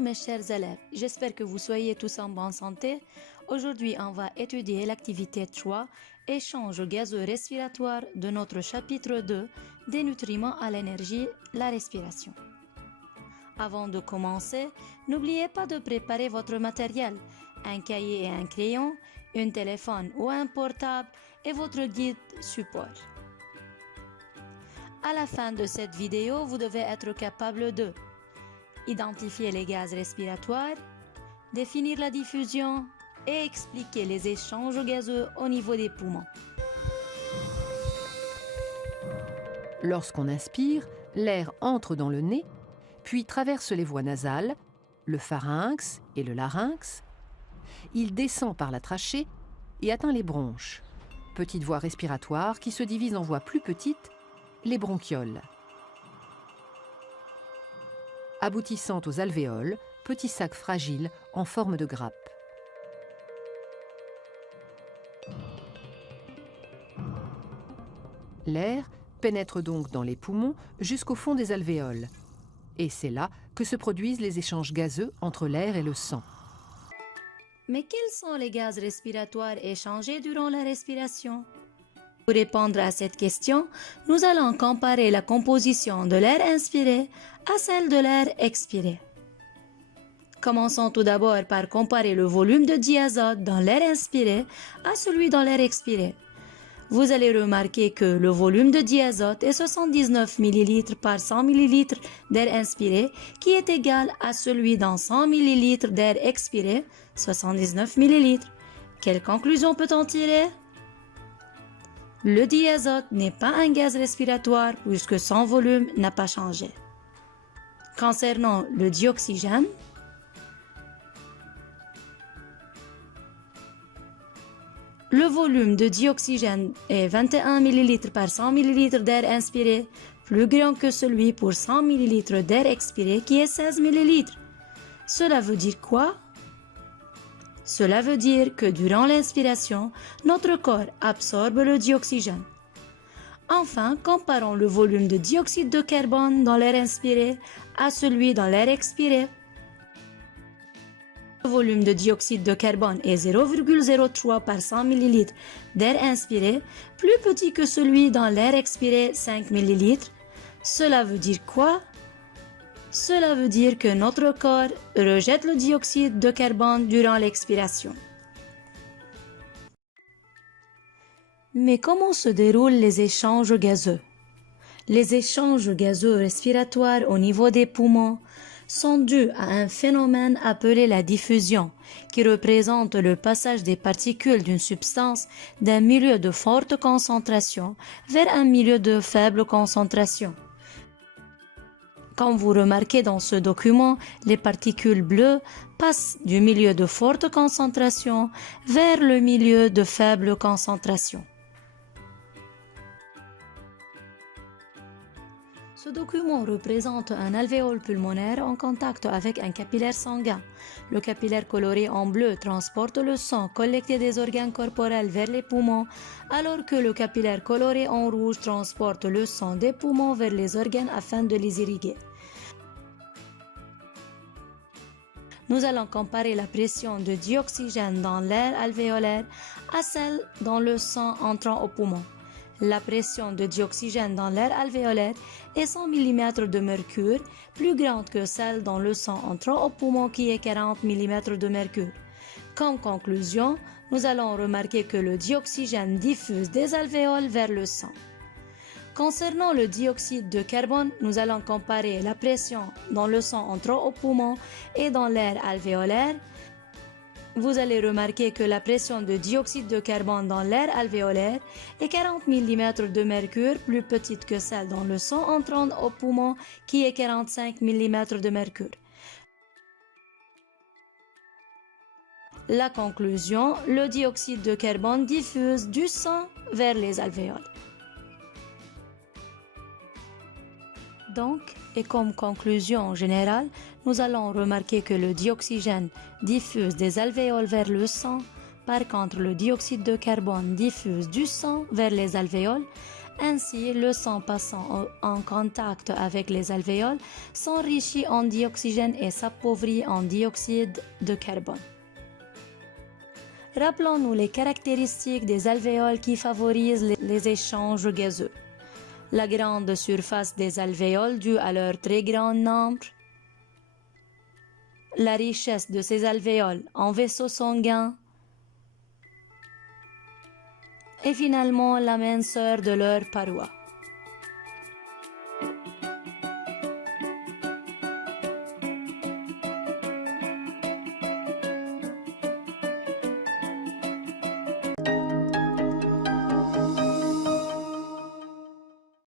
mes chers élèves, j'espère que vous soyez tous en bonne santé. Aujourd'hui, on va étudier l'activité 3, échange gazeux respiratoire de notre chapitre 2, des nutriments à l'énergie, la respiration. Avant de commencer, n'oubliez pas de préparer votre matériel, un cahier et un crayon, un téléphone ou un portable et votre guide support. À la fin de cette vidéo, vous devez être capable de identifier les gaz respiratoires, définir la diffusion et expliquer les échanges gazeux au niveau des poumons. Lorsqu'on inspire, l'air entre dans le nez, puis traverse les voies nasales, le pharynx et le larynx. Il descend par la trachée et atteint les bronches, petites voies respiratoires qui se divisent en voies plus petites, les bronchioles. Aboutissant aux alvéoles, petits sacs fragiles en forme de grappe. L'air pénètre donc dans les poumons jusqu'au fond des alvéoles. Et c'est là que se produisent les échanges gazeux entre l'air et le sang. Mais quels sont les gaz respiratoires échangés durant la respiration? Pour répondre à cette question, nous allons comparer la composition de l'air inspiré à celle de l'air expiré. Commençons tout d'abord par comparer le volume de diazote dans l'air inspiré à celui dans l'air expiré. Vous allez remarquer que le volume de diazote est 79 ml par 100 ml d'air inspiré, qui est égal à celui dans 100 ml d'air expiré, 79 ml. Quelle conclusion peut-on tirer? Le diazote n'est pas un gaz respiratoire puisque son volume n'a pas changé. Concernant le dioxygène, le volume de dioxygène est 21 ml par 100 ml d'air inspiré, plus grand que celui pour 100 ml d'air expiré qui est 16 ml. Cela veut dire quoi? Cela veut dire que durant l'inspiration, notre corps absorbe le dioxygène. Enfin, comparons le volume de dioxyde de carbone dans l'air inspiré à celui dans l'air expiré. Le volume de dioxyde de carbone est 0,03 par 100 ml d'air inspiré, plus petit que celui dans l'air expiré, 5 ml. Cela veut dire quoi? Cela veut dire que notre corps rejette le dioxyde de carbone durant l'expiration. Mais comment se déroulent les échanges gazeux? Les échanges gazeux respiratoires au niveau des poumons sont dus à un phénomène appelé la diffusion, qui représente le passage des particules d'une substance d'un milieu de forte concentration vers un milieu de faible concentration. Comme vous remarquez dans ce document, les particules bleues passent du milieu de forte concentration vers le milieu de faible concentration. Ce document représente un alvéole pulmonaire en contact avec un capillaire sanguin. Le capillaire coloré en bleu transporte le sang collecté des organes corporels vers les poumons, alors que le capillaire coloré en rouge transporte le sang des poumons vers les organes afin de les irriguer. Nous allons comparer la pression de dioxygène dans l'air alvéolaire à celle dans le sang entrant au poumon. La pression de dioxygène dans l'air alvéolaire est 100 mm de mercure, plus grande que celle dans le sang entrant au poumon qui est 40 mm de mercure. Comme conclusion, nous allons remarquer que le dioxygène diffuse des alvéoles vers le sang. Concernant le dioxyde de carbone, nous allons comparer la pression dans le sang entrant au poumon et dans l'air alvéolaire. Vous allez remarquer que la pression de dioxyde de carbone dans l'air alvéolaire est 40 mm de mercure, plus petite que celle dans le sang entrant au poumon qui est 45 mm de mercure. La conclusion, le dioxyde de carbone diffuse du sang vers les alvéoles. Donc, et comme conclusion générale, nous allons remarquer que le dioxygène diffuse des alvéoles vers le sang. Par contre, le dioxyde de carbone diffuse du sang vers les alvéoles, Ainsi, le sang passant en contact avec les alvéoles s'enrichit en dioxygène et s'appauvrit en dioxyde de carbone. Rappelons-nous les caractéristiques des alvéoles qui favorisent les échanges gazeux. La grande surface des alvéoles due à leur très grand nombre, la richesse de ces alvéoles en vaisseaux sanguins et finalement la minceur de leurs parois.